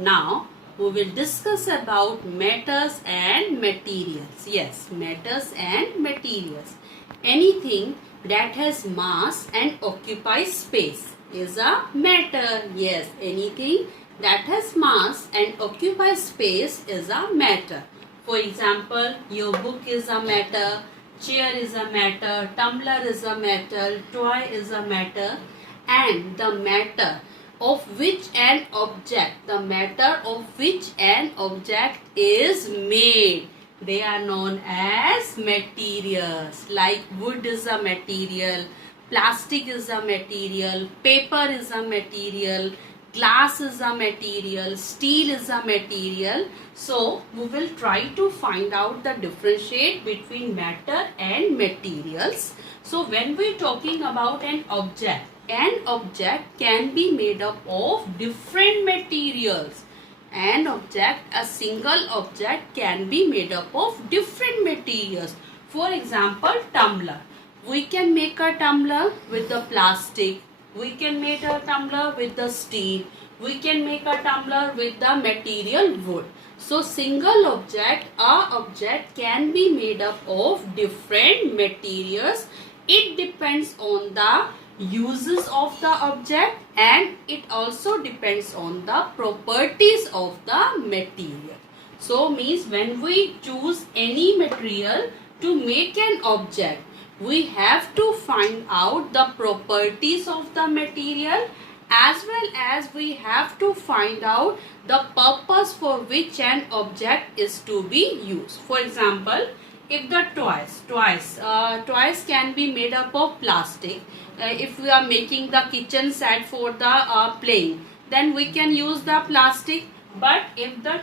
Now we will discuss about matters and materials. Yes, matters and materials. Anything that has mass and occupies space is a matter. Yes, anything that has mass and occupies space is a matter. For example, your book is a matter, chair is a matter, tumbler is a matter, toy is a matter, and the matter of which an object is made, they are known as materials. Like wood is a material, plastic is a material, paper is a material, glass is a material, steel is a material. So we will try to find out the differentiate between matter and materials. So when we are talking about an object can be made up of different materials. A single object can be made up of different materials. For example, tumbler. We can make a tumbler with the plastic. We can make a tumbler with the steel. We can make a tumbler with the material wood. So single object, a object can be made up of different materials. It depends on the uses of the object, and it also depends on the properties of the material. So means when we choose any material to make an object, we have to find out the properties of the material, as well as we have to find out the purpose for which an object is to be used. For example, if the toys can be made up of plastic. If we are making the kitchen set for the playing, then we can use the plastic. But if the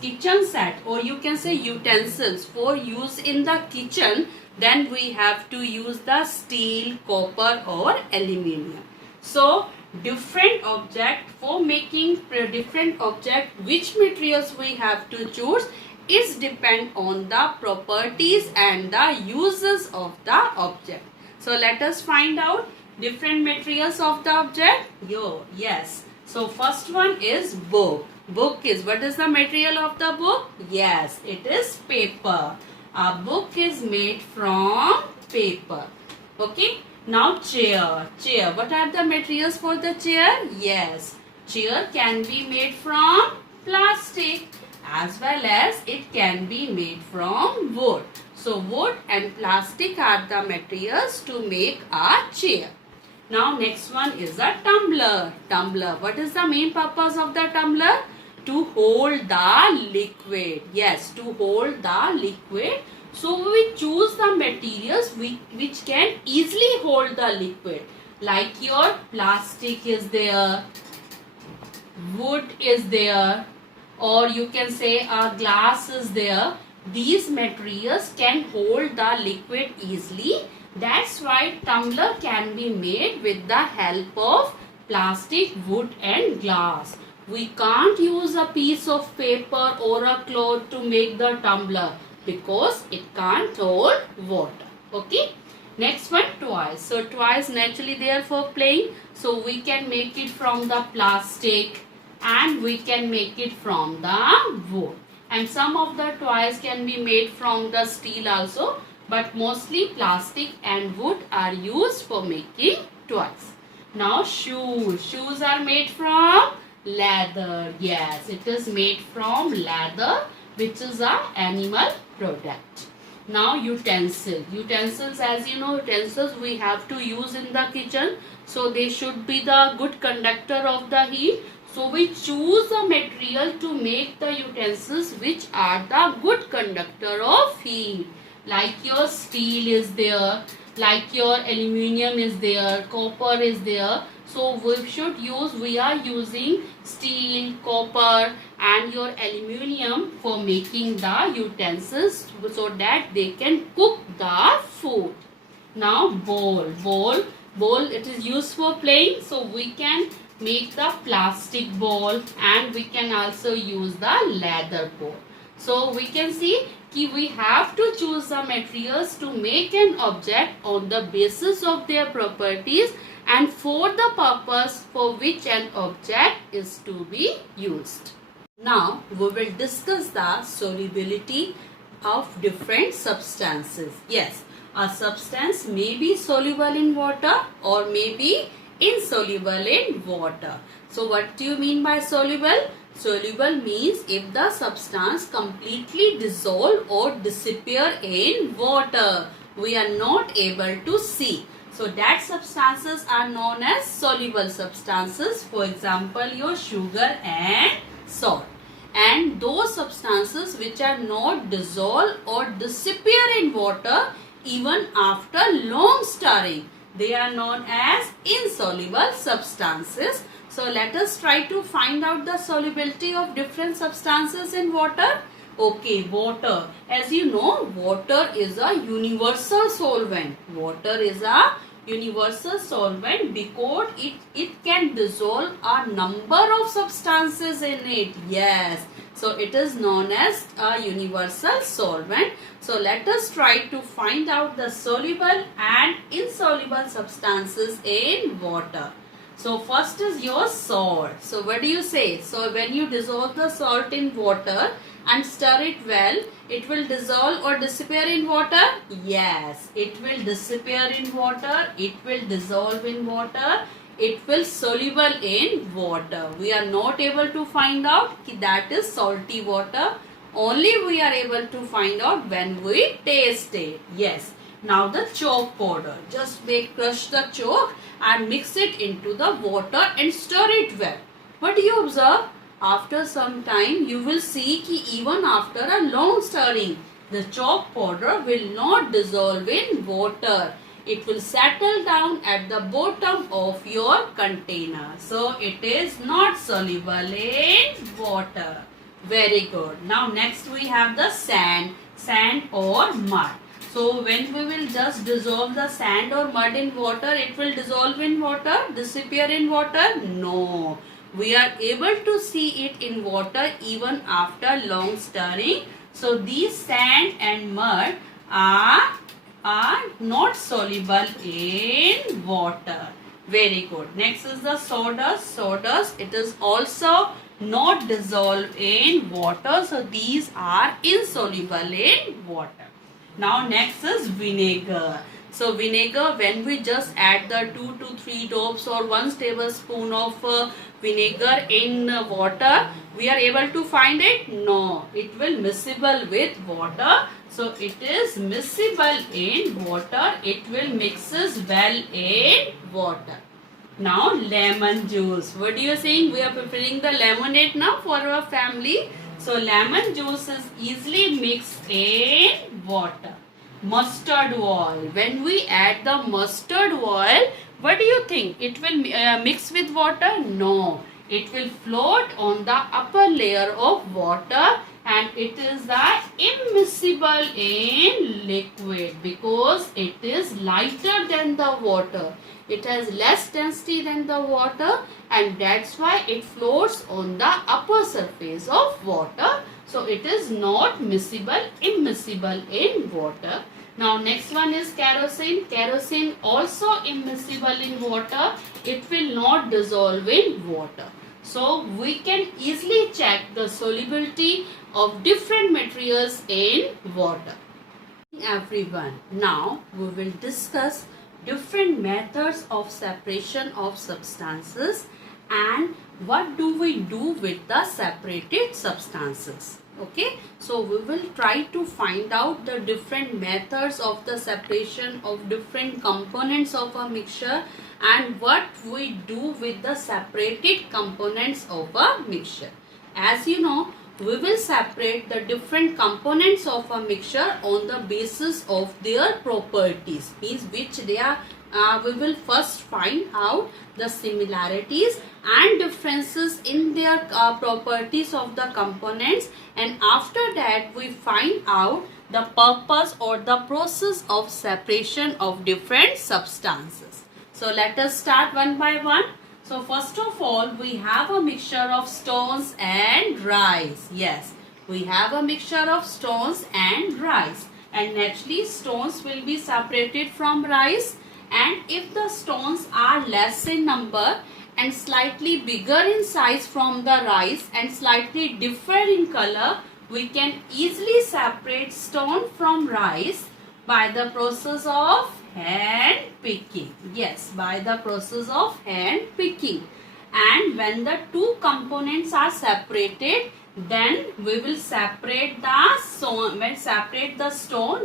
kitchen set, or you can say utensils for use in the kitchen, then we have to use the steel, copper or aluminium. So different object, for making different object, which materials we have to choose is depend on the properties and the uses of the object. So let us find out different materials of the object. Yes. So first one is book. Book is, what is the material of the book? Yes, it is paper. A book is made from paper. Okay. Now chair. Chair. What are the materials for the chair? Yes. Chair can be made from plastic, as well as it can be made from wood. So wood and plastic are the materials to make a chair. Now next one is a tumbler. Tumbler. What is the main purpose of the tumbler? To hold the liquid. Yes, to hold the liquid. So we choose the materials which can easily hold the liquid. Like your plastic is there, wood is there, or you can say a glass is there. These materials can hold the liquid easily. That's why tumbler can be made with the help of plastic, wood and glass. We can't use a piece of paper or a cloth to make the tumbler, because it can't hold water. Okay. Next one, toys. So toys naturally they are for playing. So we can make it from the plastic, and we can make it from the wood. And some of the toys can be made from the steel also, but mostly plastic and wood are used for making toys. Now shoes. Shoes are made from leather. Yes, it is made from leather, which is a animal product. Now utensil. Utensils, as you know, utensils we have to use in the kitchen. So they should be the good conductor of the heat. So we choose a material to make the utensils which are the good conductor of heat. Like your steel is there, like your aluminium is there, copper is there. So we are using steel, copper and your aluminium for making the utensils, so that they can cook the food. Now bowl. Bowl, it is used for playing. So we can make the plastic bowl, and we can also use the leather bowl. So we can see we have to choose the materials to make an object on the basis of their properties and for the purpose for which an object is to be used. Now we will discuss the solubility of different substances. Yes, a substance may be soluble in water or may be insoluble in water. So what do you mean by soluble? Soluble means if the substance completely dissolve or disappear in water, we are not able to see. So that substances are known as soluble substances. For example, your sugar and salt. And those substances which are not dissolve or disappear in water even after long stirring, they are known as insoluble substances. So let us try to find out the solubility of different substances in water. Okay, water. As you know, water is a universal solvent. Water is a universal solvent because it can dissolve a number of substances in it. Yes. So it is known as a universal solvent. So let us try to find out the soluble and insoluble substances in water. So first is your salt. So what do you say? So when you dissolve the salt in water and stir it well, it will dissolve or disappear in water? Yes, it will disappear in water. It will dissolve in water. It will soluble in water. We are not able to find out that is salty water. Only we are able to find out when we taste it. Yes. Now the chalk powder. Just crush the chalk and mix it into the water and stir it well. What do you observe? After some time you will see ki even after a long stirring, the chalk powder will not dissolve in water. It will settle down at the bottom of your container. So it is not soluble in water. Very good. Now next we have the sand or mud. So when we will just dissolve the sand or mud in water, it will dissolve in water, disappear in water? No. We are able to see it in water even after long stirring. So these sand and mud are not soluble in water. Very good. Next is the sawdust. Sawdust, it is also not dissolved in water. So these are insoluble in water. Now next is vinegar. So vinegar, when we just add the 2 to 3 drops or 1 tablespoon of vinegar in water, we are able to find it? No. It will miscible with water. So it is miscible in water. It will mixes well in water. Now lemon juice. What are you saying? We are preparing the lemonade now for our family. So lemon juice is easily mixed in water. Mustard oil. When we add the mustard oil, what do you think? It will mix with water? No. It will float on the upper layer of water and it is the immiscible in liquid because it is lighter than the water. It has less density than the water and that's why it floats on the upper surface of water. So it is not immiscible in water. Now next one is kerosene. Kerosene also immiscible in water. It will not dissolve in water. So we can easily check the solubility of different materials in water. Everyone, now we will discuss different methods of separation of substances and what do we do with the separated substances. Okay, so we will try to find out the different methods of the separation of different components of a mixture and what we do with the separated components of a mixture. As you know, we will separate the different components of a mixture on the basis of their properties, means which they are. We will first find out the similarities and differences in their properties of the components, and after that we find out the purpose or the process of separation of different substances. So let us start one by one. So first of all, we have a mixture of stones and rice. Yes, we have a mixture of stones and rice, and naturally stones will be separated from rice, and if the stones are less in number and slightly bigger in size from the rice and slightly different in color, we can easily separate stone from rice by the process of hand picking. Yes, by the process of hand picking. And when the two components are separated, then we will separate the stone,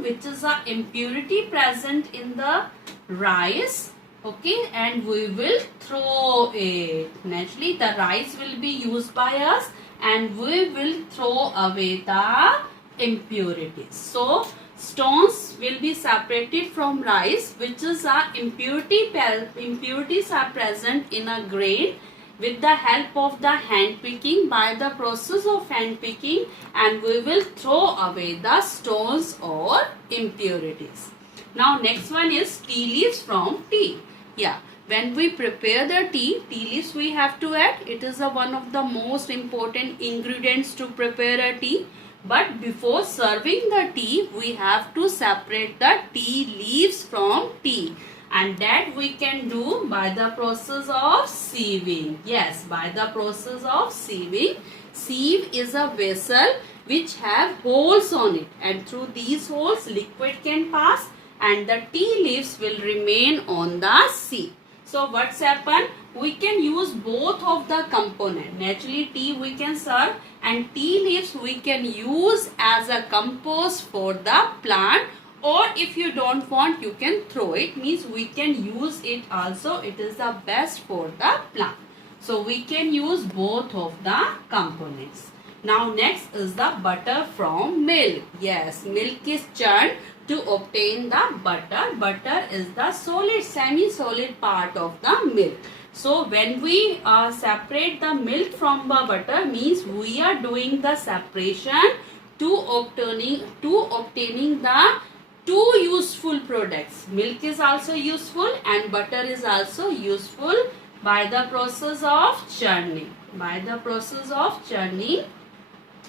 which is a impurity present in the rice. Okay, and we will throw it. Naturally, the rice will be used by us and we will throw away the impurities. So, stones will be separated from rice, which is a impurities are present in a grain with the help of the hand picking, by the process of hand picking, and we will throw away the stones or impurities. Now next one is tea leaves from tea. Yeah, when we prepare the tea leaves we have to add. It is one of the most important ingredients to prepare a tea. But before serving the tea, we have to separate the tea leaves from tea. And that we can do by the process of sieving. Yes, by the process of sieving. Sieve is a vessel which have holes on it, and through these holes liquid can pass and the tea leaves will remain on the sieve. So what's happened? We can use both of the component. Naturally tea we can serve and tea leaves we can use as a compost for the plant, or if you don't want you can throw it, means we can use it also. It is the best for the plant. So we can use both of the components. Now next is the butter from milk. Yes, milk is churned to obtain the butter. Butter is the solid, semi-solid part of the milk. So when we separate the milk from the butter, means we are doing the separation to obtaining the two useful products. Milk is also useful and butter is also useful by the process of churning. By the process of churning,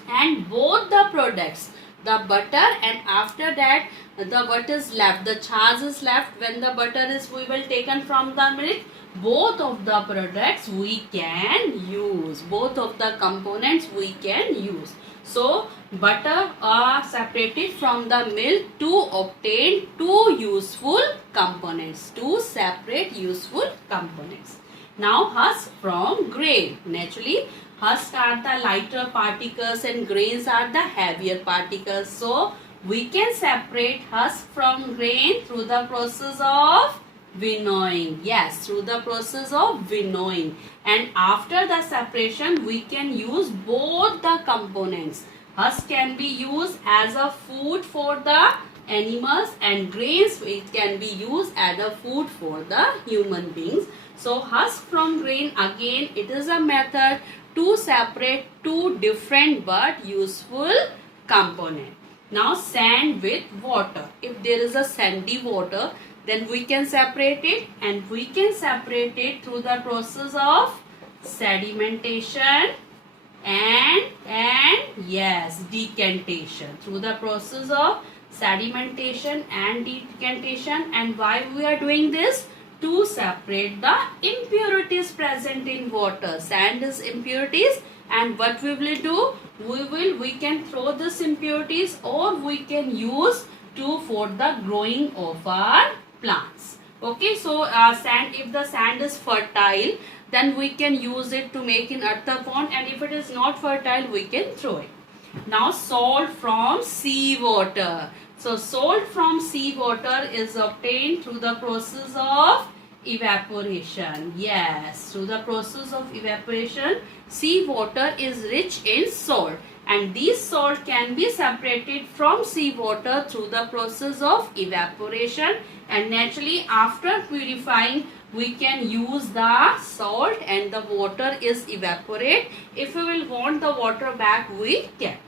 and both the products, the butter and after that the what is left, the charge is left when the butter is we will taken from the milk, both of the products we can use, both of the components we can use. So butter are separated from the milk to obtain two useful components, two separate useful components. Now husk from grain. Naturally husks are the lighter particles and grains are the heavier particles. So we can separate husk from grain through the process of winnowing. Yes, through the process of winnowing. And after the separation we can use both the components. Husk can be used as a food for the animals and grains it can be used as a food for the human beings. So husk from grain, again it is a method to separate two different but useful components. Now sand with water. If there is a sandy water, then we can separate it, and we can separate it through the process of sedimentation and yes, decantation. Through the process of sedimentation and decantation. And why we are doing this? To separate the impurities present in water. Sand is impurities, and what we will do? We can throw this impurities or we can use for the growing of our plants. Okay, so sand, if the sand is fertile, then we can use it to make an earth pond, and if it is not fertile, we can throw it. Now salt from sea water. So salt from sea water is obtained through the process of evaporation. Yes, through the process of evaporation, sea water is rich in salt, and this salt can be separated from sea water through the process of evaporation. And naturally after purifying we can use the salt and the water is evaporate. If we will want the water back, we can.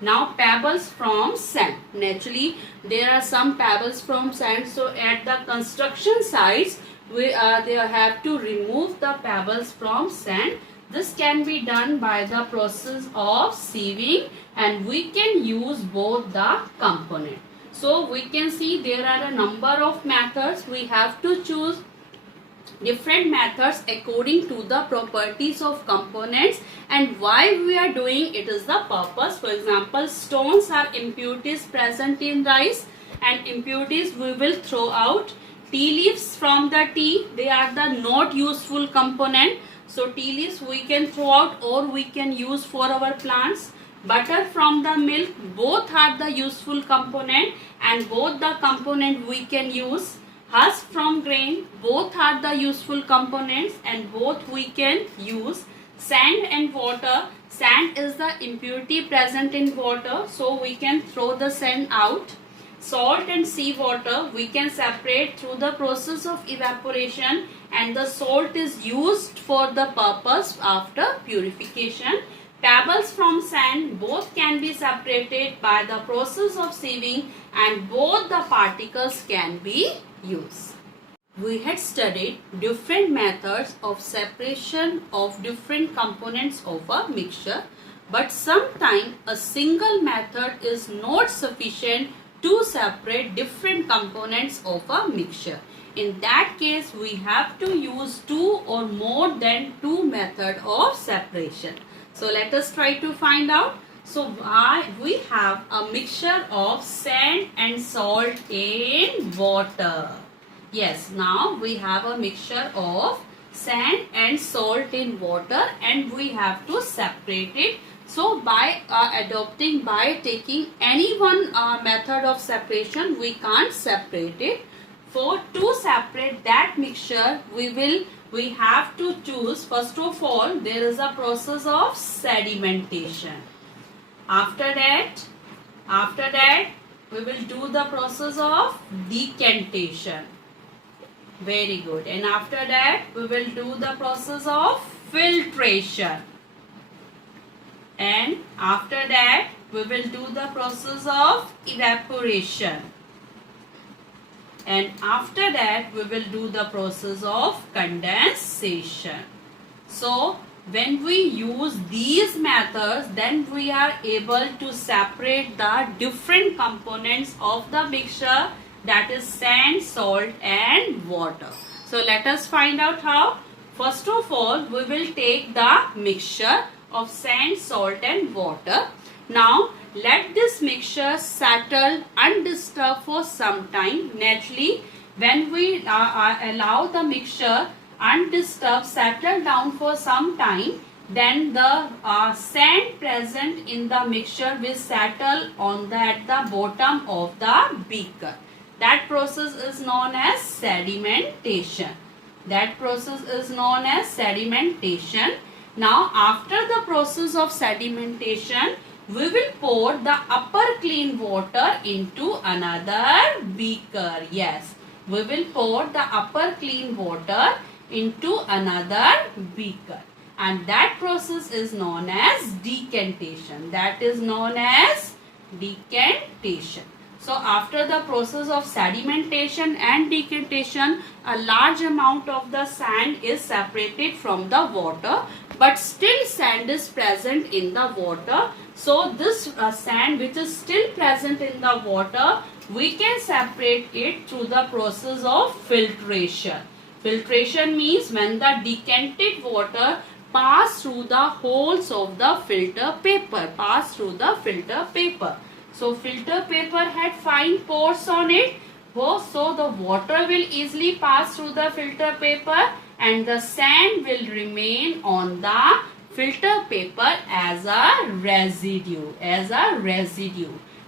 Now pebbles from sand. Naturally there are some pebbles from sand, so at the construction sites they have to remove the pebbles from sand. This can be done by the process of sieving, and we can use both the component. So we can see there are a number of methods we have to choose. different methods according to the properties of components and why we are doing it is the purpose. For example, stones are impurities present in rice and impurities we will throw out. Tea leaves from the tea, they are the not useful component. So tea leaves we can throw out or we can use for our plants. Butter from the milk, both are the useful component and both the component we can use. Husk from grain, both are the useful components and both we can use. Sand and water, sand is the impurity present in water, so we can throw the sand out. Salt and seawater we can separate through the process of evaporation and the salt is used for the purpose after purification. Pebbles from sand both can be separated by the process of sieving and both the particles can be used. We had studied different methods of separation of different components of a mixture, but sometimes a single method is not sufficient to separate different components of a mixture. In that case, we have to use two or more than two methods of separation. So let us try to find out. So we have a mixture of sand and salt in water. Yes, now we have a mixture of sand and salt in water and we have to separate it. So by taking any one method of separation, we can't separate it. To separate that mixture, we have to choose, first of all, there is a process of sedimentation. After that, we will do the process of decantation. Very good. And after that, we will do the process of filtration. And after that, we will do the process of evaporation. And after that, we will do the process of condensation. So, when we use these methods, then we are able to separate the different components of the mixture, that is sand, salt and water. So, let us find out how. First of all, we will take the mixture of sand, salt and water. Now, let this mixture settle undisturbed for some time. Naturally, when we allow the mixture undisturbed settle down for some time, then the sand present in the mixture will settle at the bottom of the beaker. That process is known as sedimentation. Now, after the process of sedimentation, we will pour the upper clean water into another beaker. Yes, we will pour the upper clean water into another beaker. And that process is known as decantation. So, after the process of sedimentation and decantation, a large amount of the sand is separated from the water, but still sand is present in the water. So, this sand which is still present in the water, we can separate it through the process of filtration. Filtration means when the decanted water pass through the holes of the filter paper. So, filter paper had fine pores on it. So, the water will easily pass through the filter paper and the sand will remain on the filter paper as a residue.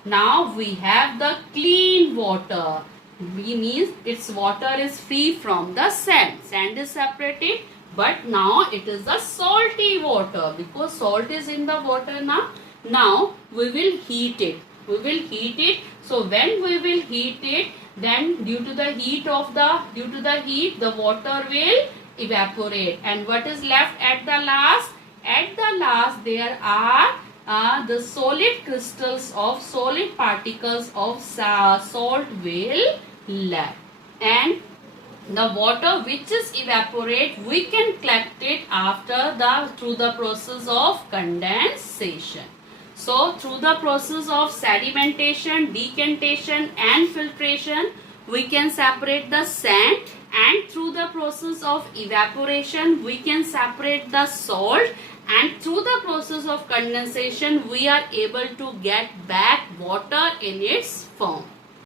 Now, we have the clean water. Means its water is free from the sand. Sand is separated, but now it is the salty water because salt is in the water now. Now, we will heat it. So, when we will heat it, then due to the heat, the water will evaporate. And what is left at the last? At the last, there are the solid crystals of solid particles of salt will left. And the water which is evaporate, we can collect it through the process of condensation. So, through the process of sedimentation, decantation and filtration, we can separate the sand and through the process of evaporation we can separate the salt, and through the process of condensation we are able to get back water in its form.